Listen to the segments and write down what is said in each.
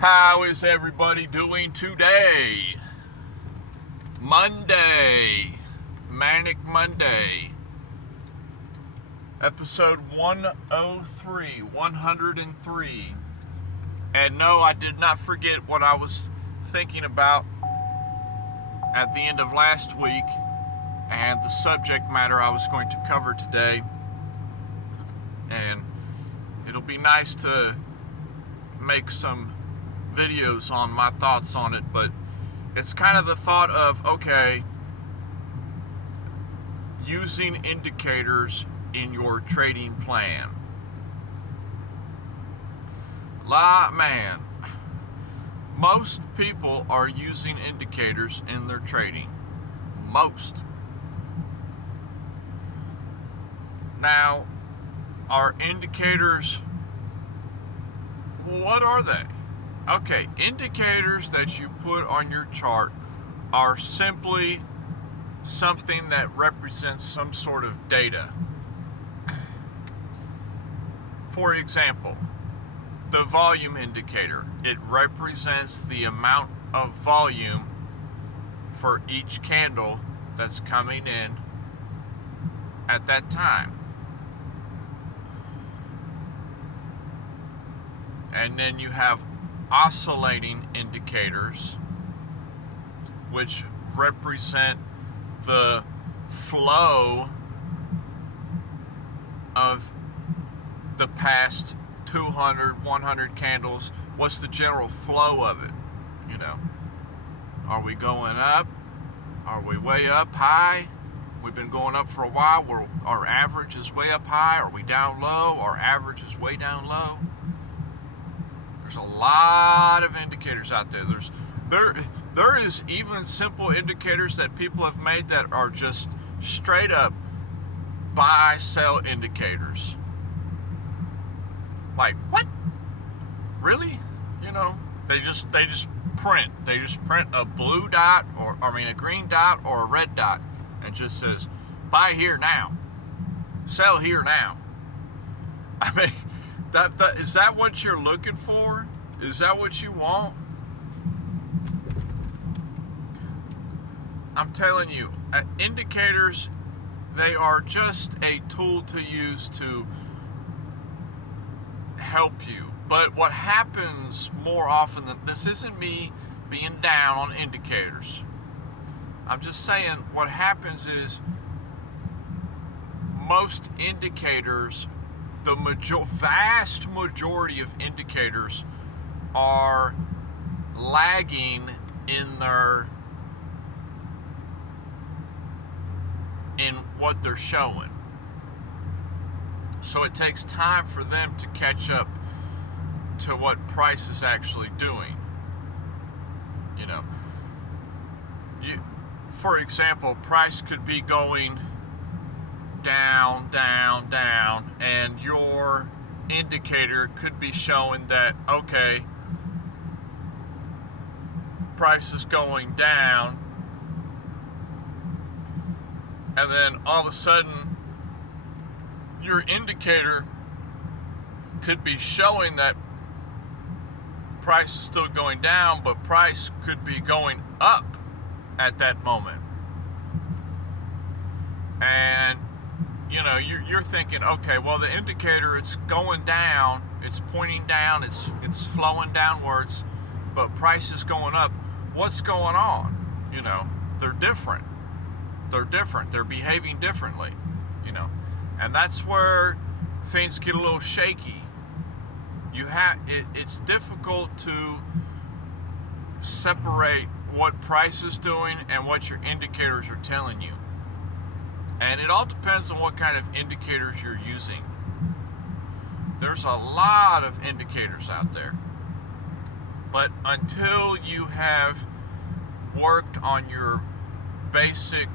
How is everybody doing today? Monday, Manic Monday, episode 103. And no, I did not forget what I was thinking about at the end of last week and the subject matter I was going to cover today. And it'll be nice to make some videos on my thoughts on it, but it's kind of the thought of, okay, using indicators in your trading plan. Man, most people are using indicators in their trading. Most. Now, are indicators, what are they? Okay, indicators that you put on your chart are simply something that represents some sort of data. For example, the volume indicator. It represents the amount of volume for each candle that's coming in at that time. And then you have oscillating indicators, which represent the flow of the past 200, 100 candles. What's the general flow of it? You know, are we going up? Are we way up high? We've been going up for a while. Our average is way up high. Are we down low? Our average is way down low. There's a lot of indicators out there. There is even simple indicators that people have made that are just straight up buy-sell indicators. Like, what? Really? You know, they just print. They just print a blue dot, a green dot or a red dot, and just says, buy here now, sell here now. I mean, is that what you're looking for? Is that what you want? I'm telling you, indicators, they are just a tool to use to help you. But what happens more often than this isn't me being down on indicators. I'm just saying what happens is most indicators, the vast majority of indicators are lagging in what they're showing. So it takes time for them to catch up to what price is actually doing. You know, for example, price could be going down, and your indicator could be showing that, okay, price is going down, and then all of a sudden your indicator could be showing that price is still going down, but price could be going up at that moment. And you know, you're thinking, okay, well, the indicator, it's going down, it's pointing down, it's flowing downwards, but price is going up. What's going on? You know, they're different. They're behaving differently, you know. And that's where things get a little shaky. It's difficult to separate what price is doing and what your indicators are telling you. And it all depends on what kind of indicators you're using. There's a lot of indicators out there. But until you have worked on your basic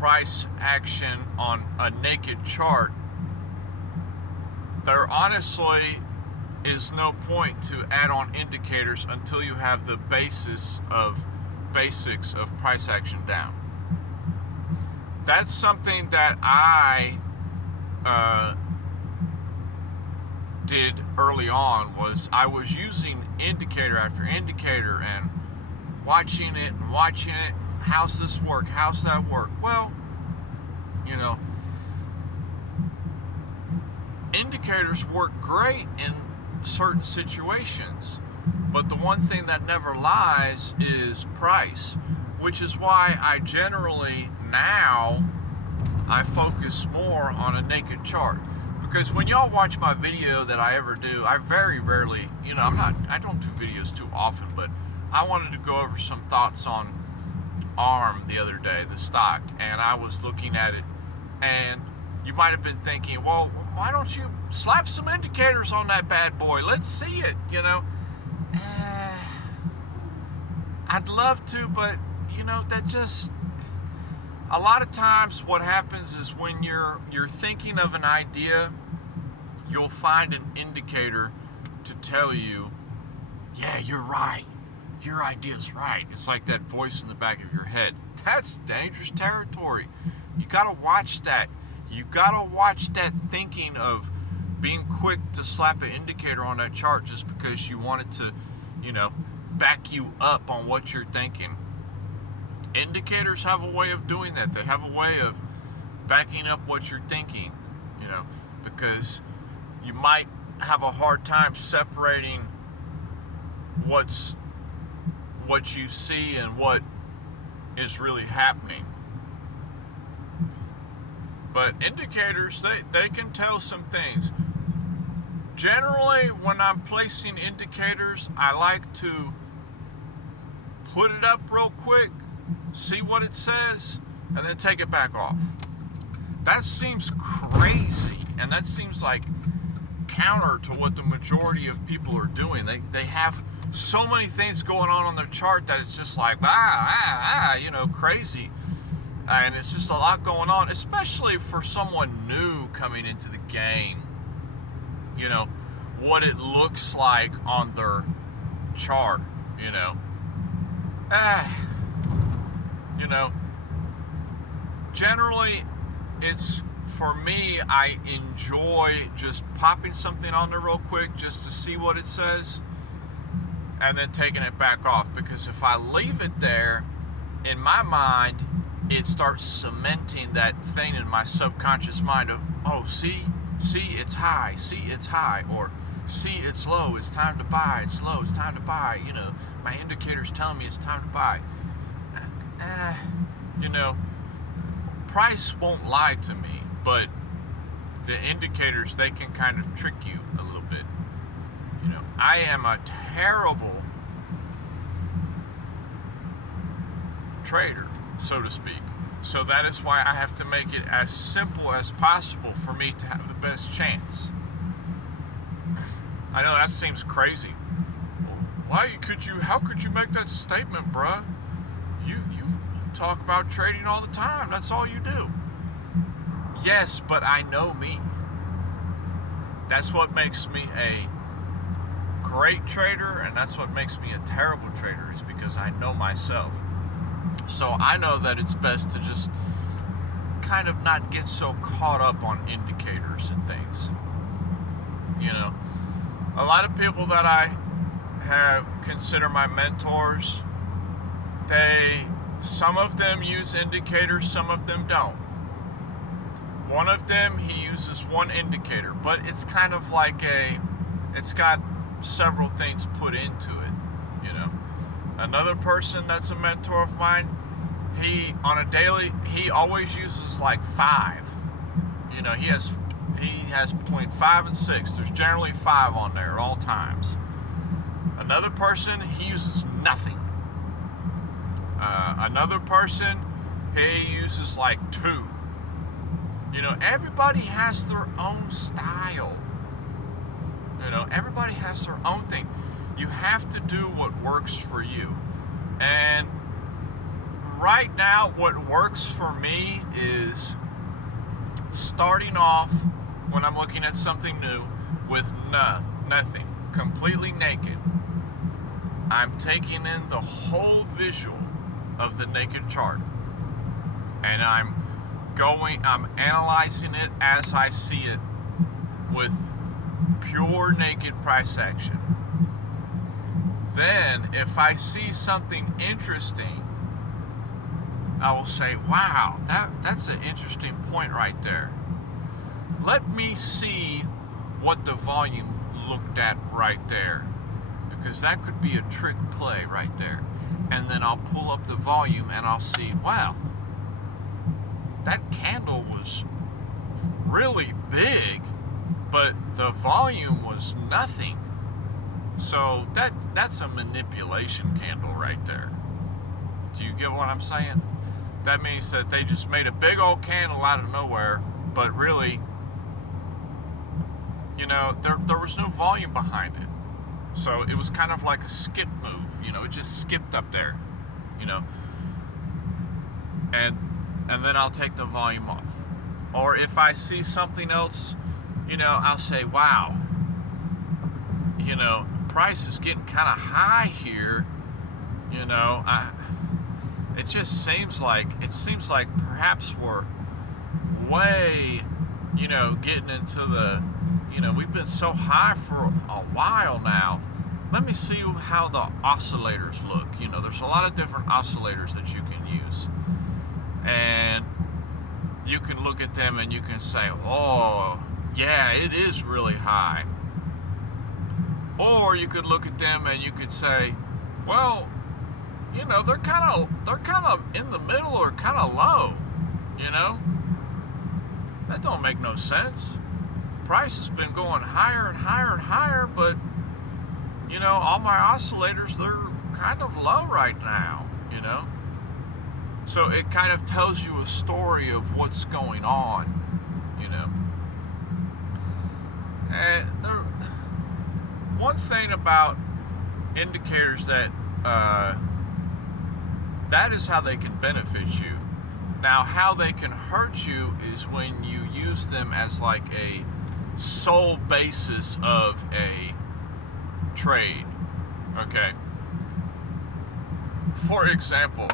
price action on a naked chart, there honestly is no point to add on indicators until you have the basics of price action down. That's something that I did early on was I was using indicator after indicator and watching it. How's this work? How's that work? Well, you know, indicators work great in certain situations, but the one thing that never lies is price, which is why I generally now I focus more on a naked chart. Because when y'all watch my video that I ever do, I very rarely, I don't do videos too often, but I wanted to go over some thoughts on ARM the other day, the stock, and I was looking at it, and you might have been thinking, well, why don't you slap some indicators on that bad boy? Let's see it, I'd love to, but, that just, a lot of times what happens is when you're thinking of an idea, you'll find an indicator to tell you, yeah, you're right. Your idea's right. It's like that voice in the back of your head. That's dangerous territory. You got to watch that. You got to watch that thinking of being quick to slap an indicator on that chart just because you want it to, back you up on what you're thinking. Indicators have a way of doing that. They have a way of backing up what you're thinking, because you might have a hard time separating what you see and what is really happening. But indicators, they can tell some things. Generally, when I'm placing indicators, I like to put it up real quick, see what it says, and then take it back off. That seems crazy, and that seems like counter to what the majority of people are doing. They have so many things going on their chart that it's just like, crazy. And it's just a lot going on, especially for someone new coming into the game. What it looks like on their chart, generally it's, for me, I enjoy just popping something on there real quick just to see what it says and then taking it back off, because if I leave it there, in my mind it starts cementing that thing in my subconscious mind of, oh, see it's high, or see it's low, it's time to buy, it's low, it's time to buy, my indicator's telling me it's time to buy. Price won't lie to me, but the indicators, they can kind of trick you a little bit. I am a terrible trader, so to speak. So that is why I have to make it as simple as possible for me to have the best chance. I know that seems crazy. How could you make that statement, bruh? You talk about trading all the time. That's all you do. Yes, but I know me. That's what makes me a great trader, and that's what makes me a terrible trader, is because I know myself. So I know that it's best to just kind of not get so caught up on indicators and things. A lot of people that I have consider my mentors, some of them use indicators, some of them don't. One of them, he uses one indicator, but it's kind of like it's got several things put into it, Another person that's a mentor of mine, he always uses like 5. He has between 5 and 6. There's generally 5 on there at all times. Another person, he uses nothing. Another person, he uses like 2. Everybody has their own style. Everybody has their own thing. You have to do what works for you. And right now, what works for me is starting off when I'm looking at something new with nothing, completely naked. I'm taking in the whole visual of the naked chart, and I'm analyzing it as I see it with pure naked price action. Then, if I see something interesting, I will say, wow, that's an interesting point right there. Let me see what the volume looked at right there, because that could be a trick play right there. And then I'll pull up the volume and I'll see, wow, that candle was really big, but the volume was nothing. So that's a manipulation candle right there. Do you get what I'm saying? That means that they just made a big old candle out of nowhere, but really, you know, there was no volume behind it. So it was kind of like a skip move, you know, it just skipped up there, you know. And then I'll take the volume off. Or if I see something else, you know, I'll say, wow, you know, price is getting kind of high here, you know. It just seems like perhaps we're way, you know, getting into the, you know, we've been so high for a while now. Let me see how the oscillators look. You know, there's a lot of different oscillators that you can use. And you can look at them and you can say, oh, yeah, it is really high. Or you could look at them and you could say, well, you know, they're kind of in the middle or kind of low, you know. That don't make no sense. Price has been going higher and higher and higher, but, you know, all my oscillators, they're kind of low right now, you know. So it kind of tells you a story of what's going on, you know. And one thing about indicators that is how they can benefit you. Now, how they can hurt you is when you use them as like a sole basis of a trade. Okay. For example,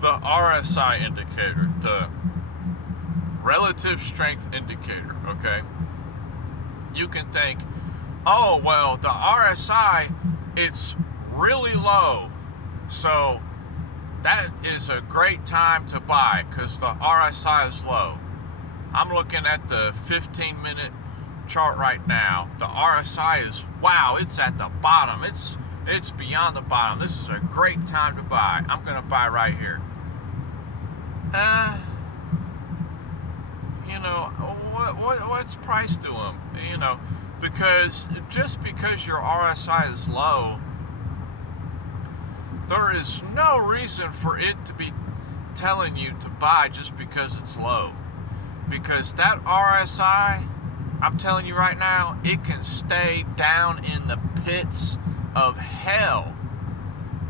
the RSI indicator, the relative strength indicator, okay? You can think, oh, well, the RSI, it's really low, so that is a great time to buy because the RSI is low. I'm looking at the 15-minute chart right now. The RSI is, wow, it's at the bottom. It's beyond the bottom. This is a great time to buy. I'm going to buy right here. You know, what's price to them? You know, because just because your RSI is low, there is no reason for it to be telling you to buy just because it's low. Because that RSI, I'm telling you right now, it can stay down in the pits of hell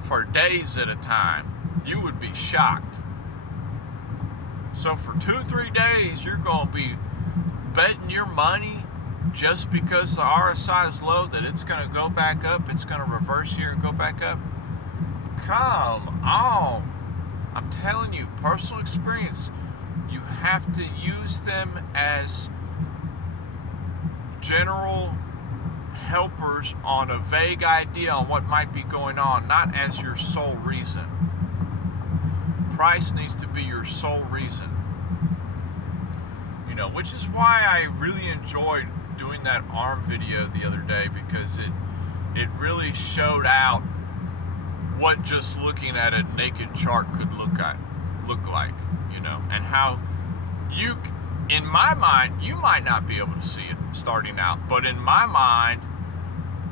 for days at a time. You would be shocked. So for 2-3 days, you're going to be betting your money just because the RSI is low that it's going to go back up, it's going to reverse here and go back up. Come on. I'm telling you, personal experience, you have to use them as general helpers on a vague idea on what might be going on, not as your sole reason. Price needs to be your sole reason. You know, which is why I really enjoyed doing that ARM video the other day, because it really showed out what just looking at a naked chart could look like, you know, and how you, in my mind, you might not be able to see it starting out, but in my mind,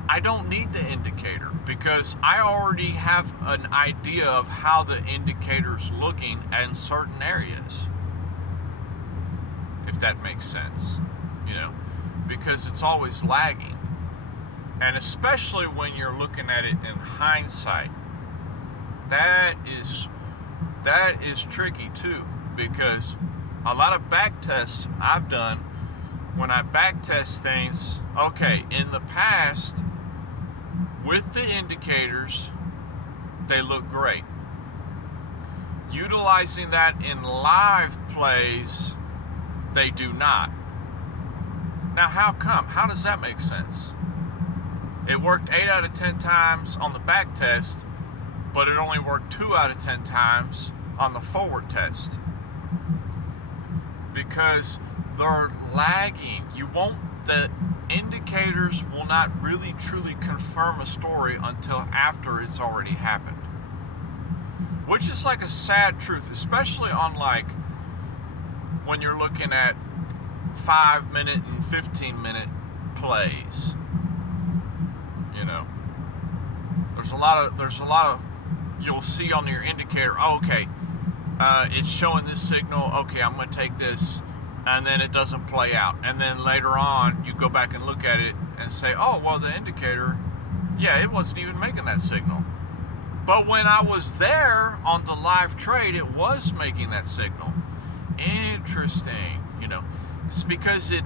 I don't need the indicator because I already have an idea of how the indicator's looking in certain areas, if that makes sense, you know, because it's always lagging, and especially when you're looking at it in hindsight. That is tricky too, because a lot of back tests I've done, when I back test things, okay, in the past, with the indicators, they look great. Utilizing that in live plays, they do not. Now, how come? How does that make sense? It worked 8 out of 10 times on the back test, but it only worked 2 out of 10 times on the forward test. Because they're lagging. The indicators will not really truly confirm a story until after it's already happened. Which is like a sad truth, especially on like when you're looking at 5-minute and 15-minute plays. You know, there's a lot of you'll see on your indicator, oh, okay, it's showing this signal, okay, I'm going to take this, and then it doesn't play out. And then later on, you go back and look at it and say, oh, well, the indicator, yeah, it wasn't even making that signal. But when I was there on the live trade, it was making that signal. Interesting, you know. It's because it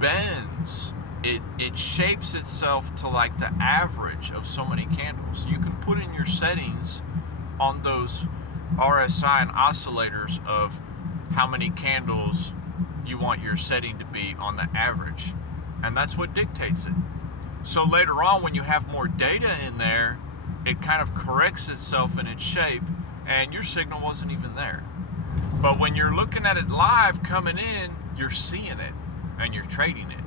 bends. It shapes itself to like the average of so many candles. You can put in your settings on those RSI and oscillators of how many candles you want your setting to be on the average. And that's what dictates it. So later on, when you have more data in there, it kind of corrects itself in its shape, and your signal wasn't even there. But when you're looking at it live coming in, you're seeing it and you're trading it.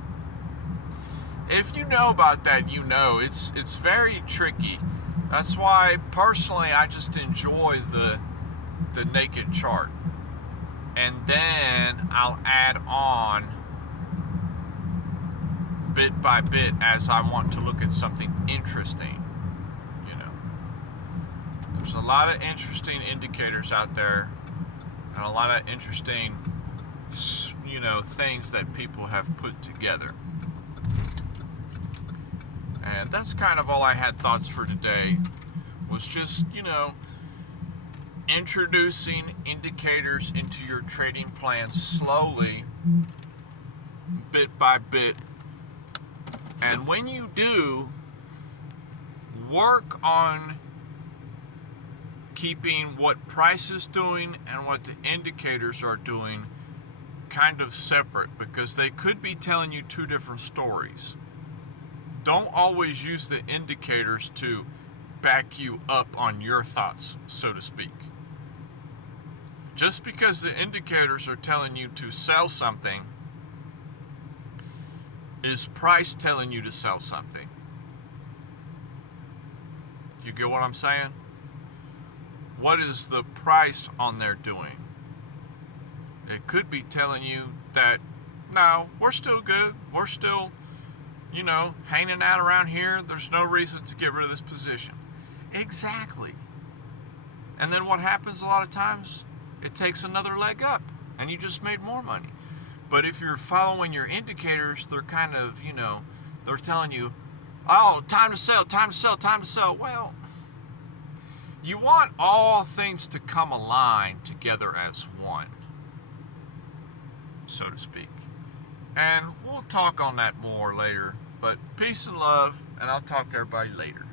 If you know about that, you know it's very tricky. That's why personally I just enjoy the naked chart, and then I'll add on bit by bit as I want to look at something interesting. You know, there's a lot of interesting indicators out there, and a lot of interesting, you know, things that people have put together. And that's kind of all I had thoughts for today, was just, you know, introducing indicators into your trading plan slowly, bit by bit. And when you do, work on keeping what price is doing and what the indicators are doing kind of separate, because they could be telling you two different stories. Don't always use the indicators to back you up on your thoughts, so to speak. Just because the indicators are telling you to sell something, is price telling you to sell something? You get what I'm saying? What is the price on there doing? It could be telling you that, no, we're still good. We're still, you know, hanging out around here. There's no reason to get rid of this position. Exactly. And then what happens a lot of times? It takes another leg up, and you just made more money. But if you're following your indicators, they're kind of, you know, they're telling you, oh, time to sell, time to sell, time to sell. Well, you want all things to come align together as one, so to speak. And we'll talk on that more later. But peace and love, and I'll talk to everybody later.